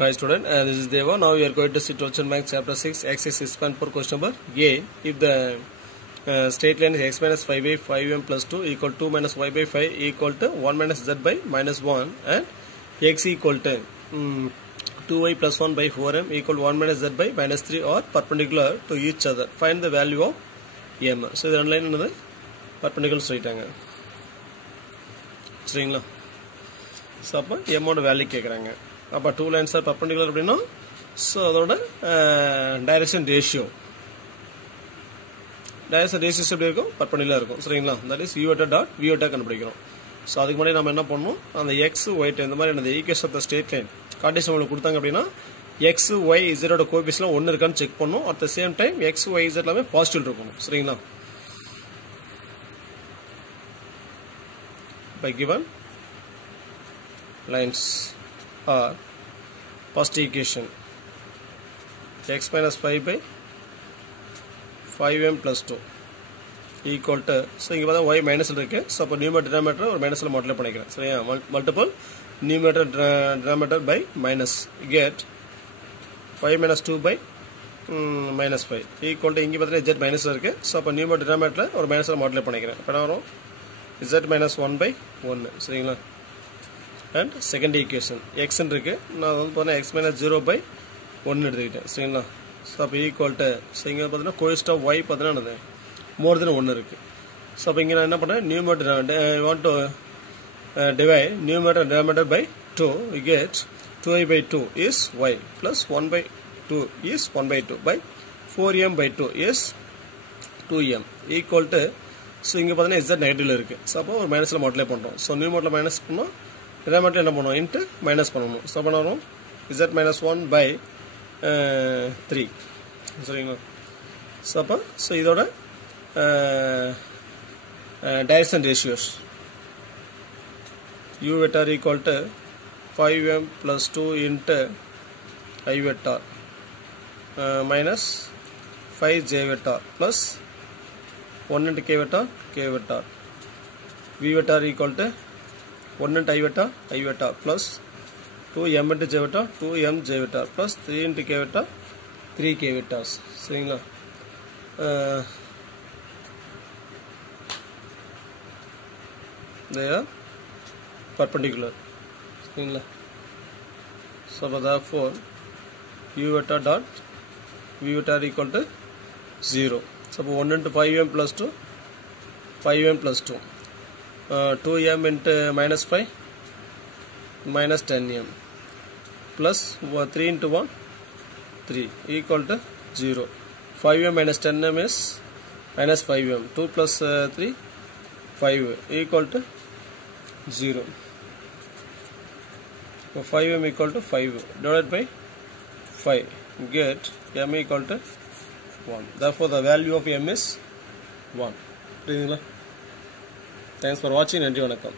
Hi student, this is Deva. Now we are going to see 12th Maths chapter 6 axis expand for question number A. If the straight line is x minus 5 by 5m plus 2 equal to 2 minus y by 5 equal to 1 minus z by minus 1 and x equal to 2y plus 1 by 4m equal to 1 minus z by minus 3 are perpendicular to each other. Find the value of m. So the line is perpendicular straight angle. சரிங்களா? So அப்போ எம்மோட value கேட்குறாங்க. அப்போ two lines are perpendicular அப்படின்னா so அதோட direction ratio எப்படி இருக்கும்? Perpendicular இருக்கும். சரிங்களா? That is u dot v கண்டுபிடிக்கிறோம். ஸோ அதுக்கு முன்னாடி நம்ம என்ன பண்ணணும், அந்த எக்ஸ் ஒயிட் இந்த மாதிரி அந்த equation of the straight line Cartesian உங்களுக்கு கொடுத்தாங்க அப்படின்னா எக்ஸ் ஒய் இசட்டோட கோஎஃபிஷியன்ட் ஒன்று இருக்கான்னு செக் பண்ணணும். At the same time x y z எல்லாமே பாசிட்டிவ் இருக்கணும். சரிங்களா? by given lines are first equation x minus 5 by 5m plus 2 equal to so இங்க பார்த்தா y மைனஸ்ல இருக்கு. ஸோ அப்போ நியூமரேட்டர் டினாமினேட்டர் ஒரு மைனஸ்ல மல்டிப்ளை பண்ணிக்கிறேன். சரியா? Multiple numerator denominator by minus get 5 minus 2 by minus 5 equal to இங்க பார்த்தா z மைனஸ்ல இருக்கு. ஸோ அப்போ நியூமரேட்டர் டினாமினேட்டர்ல ஒரு மைனஸ்ல மல்டிப்ளை பண்ணிக்கிறேன். அப்போ என்ன வரும்? z minus 1 by 1. சரிங்களா? அண்ட் செகண்ட் ஈக்குவேஷன் எக்ஸ் இருக்கு, நான் வந்து பார்த்தா எக்ஸ் மைனஸ் 0 by 1 எடுத்துக்கிட்டேன். சரிங்களா? ஸோ அப்போ ஈக்குவல் டு ஸோ இங்கே பார்த்தீங்கன்னா கோஎஃபிஷியன்ட் ஆஃப் ஒய் பார்த்தீங்கன்னா மோர் தென் 1 இருக்கு. ஸோ அப்போ இங்கே நான் என்ன பண்ணுறேன், numerator want to divide numerator denominator by 2 we get 2y by 2 is y plus 1 by 2 is 1 by 2 by 4m by 2 is 2m equal to so இங்கே பார்த்தீங்கன்னா z நெகட்டிவ்ல இருக்கு. ஸோ அப்போ ஒரு மைனஸில் மல்டிப்ளை பண்ணுறோம். ஸோ நியூமரேட்டர் மைனஸ் பண்ணோம், denominator என்ன பண்ணுவோம், இன்ட்டு மைனஸ் பண்ணணும். ஸோ அப்போ வரும் z minus 1 by 3. சரிங்களா? ஸோ அப்போ ஸோ இதோட direction ratios u vector equal to 5m plus 2 into I vector minus 5j vector plus 1 into k vector v vector equal to 1 into I vector plus 2m into j vector 2m j vector plus 3 into k vector 3k vectors. சரிங்களா? they are perpendicular. சரிங்களா? so therefore u vector dot v vector equal to 0. So 1 into 5m plus 2 5m plus 2 2m into minus 5 minus 10m plus 3 into 1 3 equal to 0. 5m minus 10m is minus 5m. 2 plus 3 5 equal to 0. So 5m equal to 5 divided by 5 get m equal to 1. Therefore the value of m is 1. Thanks for watching. நன்றி வணக்கம்.